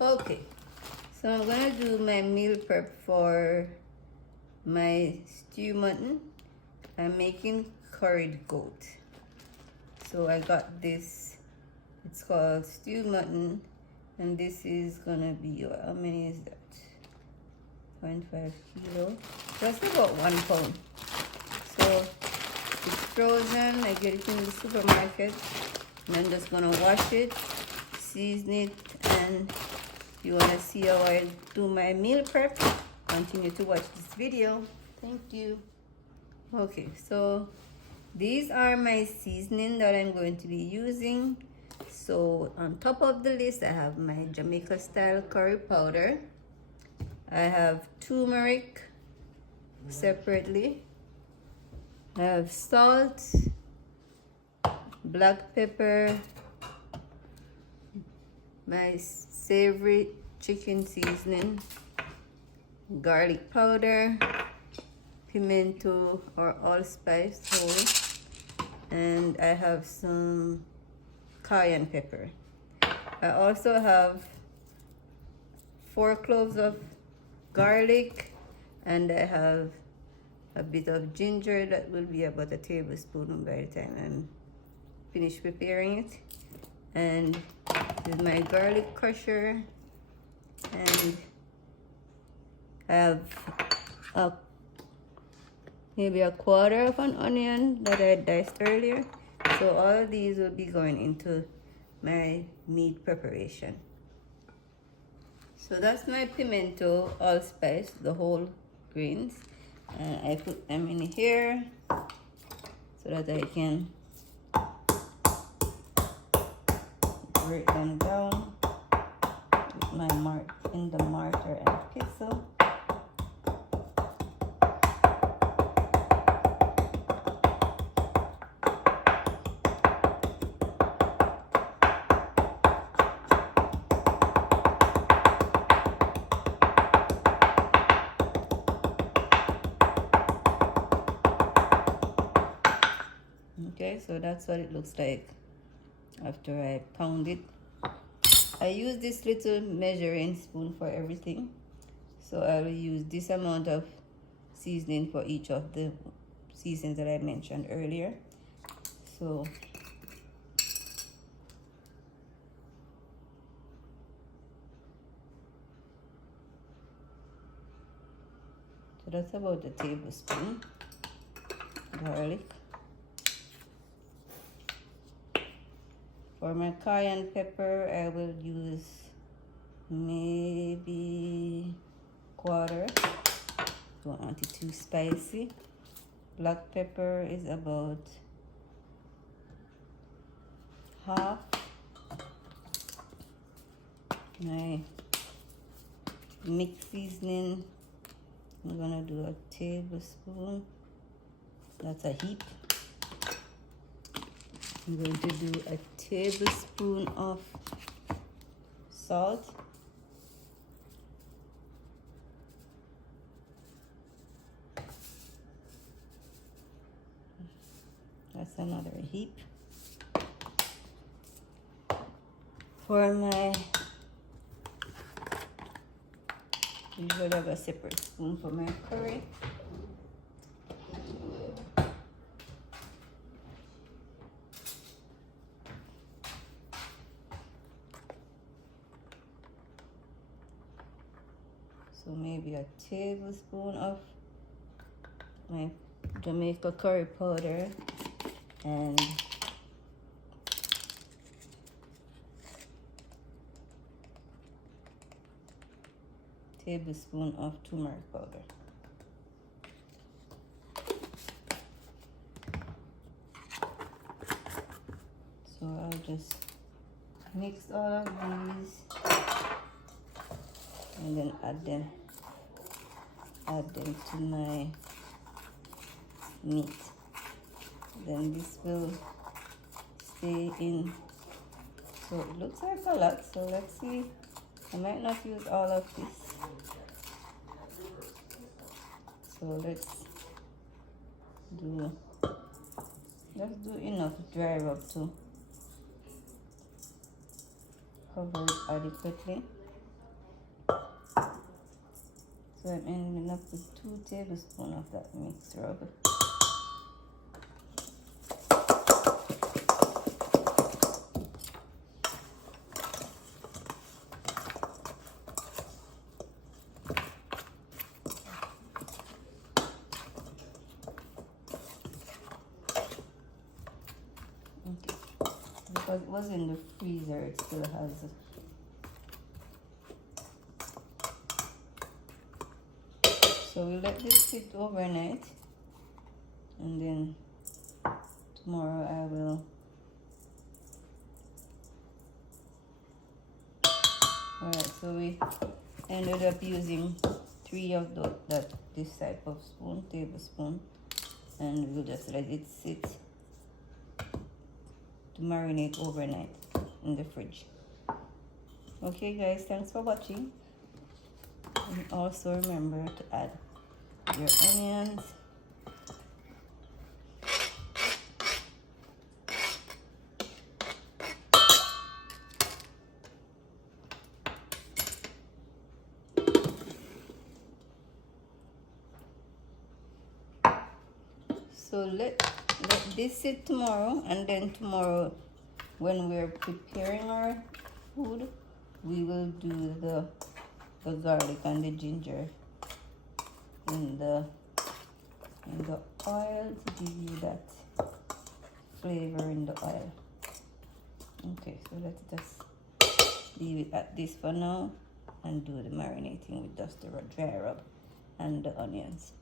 Okay, so I'm gonna do my meal prep for my stew mutton. I'm making curried goat. So I got this, it's called stew mutton, and this is gonna be, how many is that? 0.5 kilo. That's about 1 pound. So it's frozen. I get it in the supermarket, and I'm just gonna wash it, season it, and if you want to see how I do my meal prep, continue to watch this video. Thank you. Okay, so these are my seasoning that I'm going to be using. So on top of the list, I have my Jamaica style curry powder. I have turmeric separately. I have salt, black pepper, my savory chicken seasoning, garlic powder, pimento or allspice whole, and I have some cayenne pepper. I also have 4 cloves of garlic, and I have a bit of ginger that will be about a tablespoon by the time I'm finished preparing it. And this is my garlic crusher, and I have maybe a quarter of an onion that I diced earlier. So all of these will be going into my meat preparation. So that's my pimento allspice, the whole grains, and I put them in here so that I can break them down with my mortar and pestle. Okay, so that's what it looks like after I pound it. I use this little measuring spoon for everything. So I will use this amount of seasoning for each of the seasons that I mentioned earlier. So that's about a tablespoon garlic. For my cayenne pepper, I will use maybe quarter. Don't want it too spicy. Black pepper is about half. My mixed seasoning, I'm gonna do a tablespoon. That's a heap. I'm going to do a tablespoon of salt. That's another heap. For my, usually I have a separate spoon for my curry. So maybe a tablespoon of my Jamaica curry powder and tablespoon of turmeric powder. So I'll just mix all of these and then add them to my meat. Then this will stay in. So it looks like a lot, so let's see. I might not use all of this, so let's do enough dry rub to cover it adequately. So I'm ending up with 2 tablespoons of that mixed rub. Okay. Because it was in the freezer, it still has. So we let this sit overnight, and then tomorrow I will. Alright, so we ended up using 3 of this type of tablespoon, and we'll just let it sit to marinate overnight in the fridge. Okay guys, thanks for watching, and also remember to add your onions, so let this sit tomorrow, and then tomorrow when we're preparing our food, we will do the garlic and the ginger in the oil to give you that flavor in the oil. Okay, so let's just leave it at this for now and do the marinating with just the dry rub and the onions.